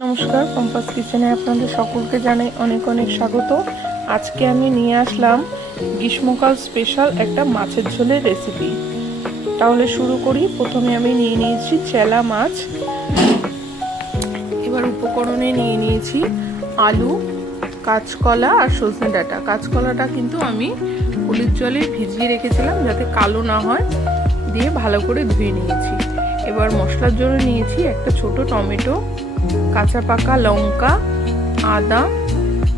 নমস্কার, কম্পাস কিচেনে আপনাদের সকলকে জানাই অনেক অনেক স্বাগত। আজকে আমি নিয়ে আসলাম গ্রীষ্মকাল স্পেশাল একটা মাছের ঝোলের রেসিপি। তাহলে শুরু করি। প্রথমে আমি নিয়ে নিয়েছি চেলা মাছ। এবার উপকরণে নিয়ে নিয়েছি আলু, কাঁচকলা আর সজনে ডাঁটা। কাঁচকলাটা কিন্তু আমি হলুদ জলে ভিজিয়ে রেখেছিলাম যাতে কালো না হয়, দিয়ে ভালো করে ধুয়ে নিয়েছি। এবার মশলার জন্য নিয়েছি একটা ছোট টমেটো, কাঁচা পাকা লঙ্কা, আদা,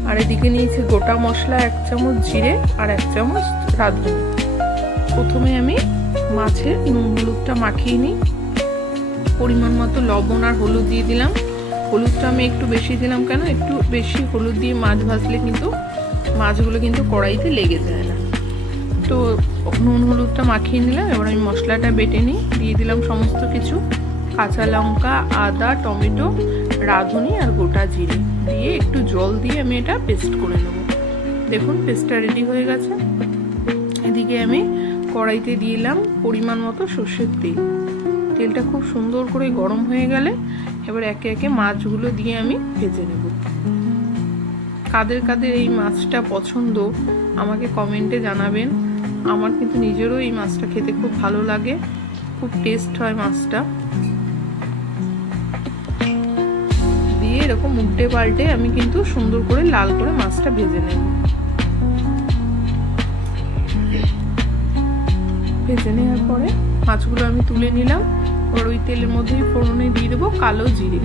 আর এদিকে নিয়েছি গোটা মশলা 1 চামচ, জিরে আর 1 চামচ রাঁধুনি। প্রথমে আমি মাছের নুন হলুদটা মাখিয়ে নিই। পরিমাণ মতো লবণ আর হলুদ দিয়ে দিলাম। হলুদটা আমি একটু বেশি দিলাম, কেন একটু বেশি হলুদ দিয়ে মাছ ভাজলে কিন্তু মাছগুলো কিন্তু কড়াইতে লেগে যায় না। তো নুন হলুদটা মাখিয়ে নিলাম। এবার আমি মশলাটা বেটে নিই। দিয়ে দিলাম সমস্ত কিছু, কাঁচা লঙ্কা, আদা, টমেটো, রাঁধুনি আর গোটা জিরে দিয়ে একটু জল দিয়ে আমি এটা পেস্ট করে নেব। দেখুন পেস্টটা রেডি হয়ে গেছে। এদিকে আমি কড়াইতে দিলাম পরিমাণ মতো সর্ষের তেল। তেলটা খুব সুন্দর করে গরম হয়ে গেলে এবার একে একে মাছগুলো দিয়ে আমি ভেজে নেব। কাদের কাদের এই মাছটা পছন্দ আমাকে কমেন্টে জানাবেন। আমার কিন্তু নিজেরও এই মাছটা খেতে খুব ভালো লাগে, খুব টেস্ট হয় মাছটা। দিয়ে এরকম উল্টে পাল্টে আমি কিন্তু সুন্দর করে লাল করে মাছটা ভেজে নেব। ভেজে নেওয়ার পরে মাছগুলো আমি তুলে নিলাম। আর ওই তেলের মধ্যেই ফোড়নে দিয়ে দেবো কালো জিরে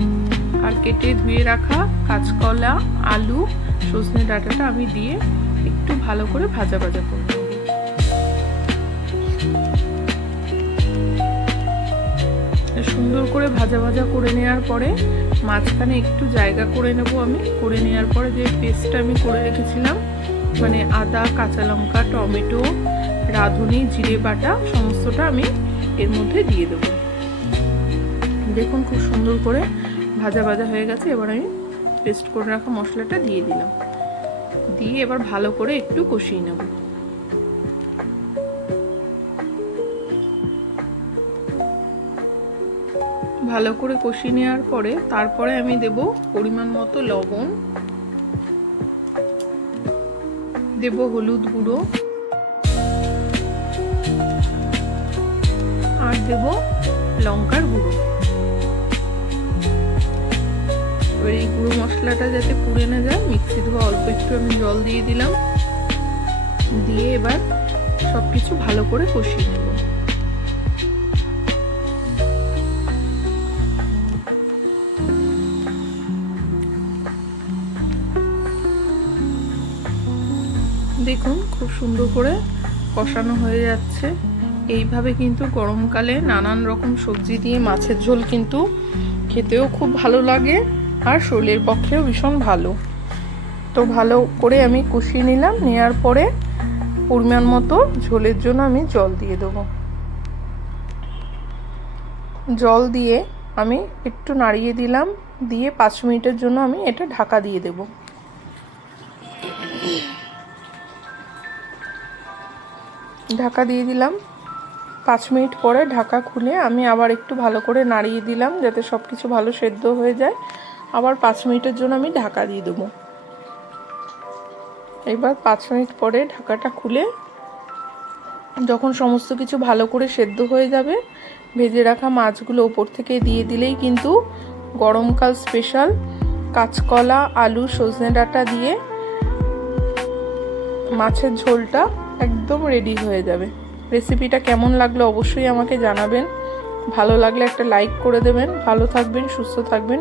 আর কেটে ধুয়ে রাখা কাঁচকলা, আলু, সজনে ডাঁটাটা আমি দিয়ে একটু ভালো করে ভাজা ভাজা করে নেব। সুন্দর করে ভাজা ভাজা করে নেওয়ার পরে মাঝখানে একটু জায়গা করে নেব আমি। করে নেওয়ার পরে যে পেস্টটা আমি করে রেখেছিলাম, মানে আদা, কাঁচা লঙ্কা, টমেটো, রাঁধুনি, জিরে বাটা সমস্তটা আমি এর মধ্যে দিয়ে দেবো। দেখুন খুব সুন্দর করে ভাজা ভাজা হয়ে গেছে। এবার আমি পেস্ট করে রাখা মশলাটা দিয়ে দিলাম। দিয়ে এবার ভালো করে একটু কষিয়ে নেব। ভালো করে কষিয়ে নেওয়ার পরে তারপরে আমি দেব পরিমাণ মতো লবণ, দেব হলুদ গুঁড়ো আর দেব লঙ্কার গুঁড়ো। এবার এই গুঁড়ো মশলাটা যাতে পুড়ে না যায় মিক্সি ধোয়া অল্প একটু আমি জল দিয়ে দিলাম। দিয়ে এবার সবকিছু ভালো করে কষিয়ে নেব। দেখুন খুব সুন্দর করে কষানো হয়ে যাচ্ছে। এইভাবে কিন্তু গরমকালে নানান রকম সবজি দিয়ে মাছের ঝোল কিন্তু খেতেও খুব ভালো লাগে আর শরীরের পক্ষেও ভীষণ ভালো। তো ভালো করে আমি কষিয়ে নিলাম। নেওয়ার পরে পরিমাণ মতো ঝোলের জন্য আমি জল দিয়ে দেবো। জল দিয়ে আমি একটু নাড়িয়ে দিলাম। দিয়ে 5 মিনিটের জন্য আমি এটা ঢাকা দিয়ে দেব। ঢাকা দিয়ে দিলাম। 5 মিনিট পরে ঢাকা খুলে আমি আবার একটু ভালো করে নাড়িয়ে দিলাম যাতে সব কিছু ভালো সেদ্ধ হয়ে যায়। আবার 5 মিনিটের জন্য আমি ঢাকা দিয়ে দেবো। এবার 5 মিনিট পরে ঢাকাটা খুলে যখন সমস্ত কিছু ভালো করে সেদ্ধ হয়ে যাবে, ভেজে রাখা মাছগুলো ওপর থেকে দিয়ে দিলেই কিন্তু গরমকাল স্পেশাল কাঁচকলা, আলু, সজনে ডাঁটা দিয়ে মাছের ঝোলটা একদম রেডি হয়ে যাবে। রেসিপিটা কেমন লাগলো অবশ্যই আমাকে জানাবেন। ভালো লাগলে একটা লাইক করে দেবেন। ভালো থাকবেন, সুস্থ থাকবেন।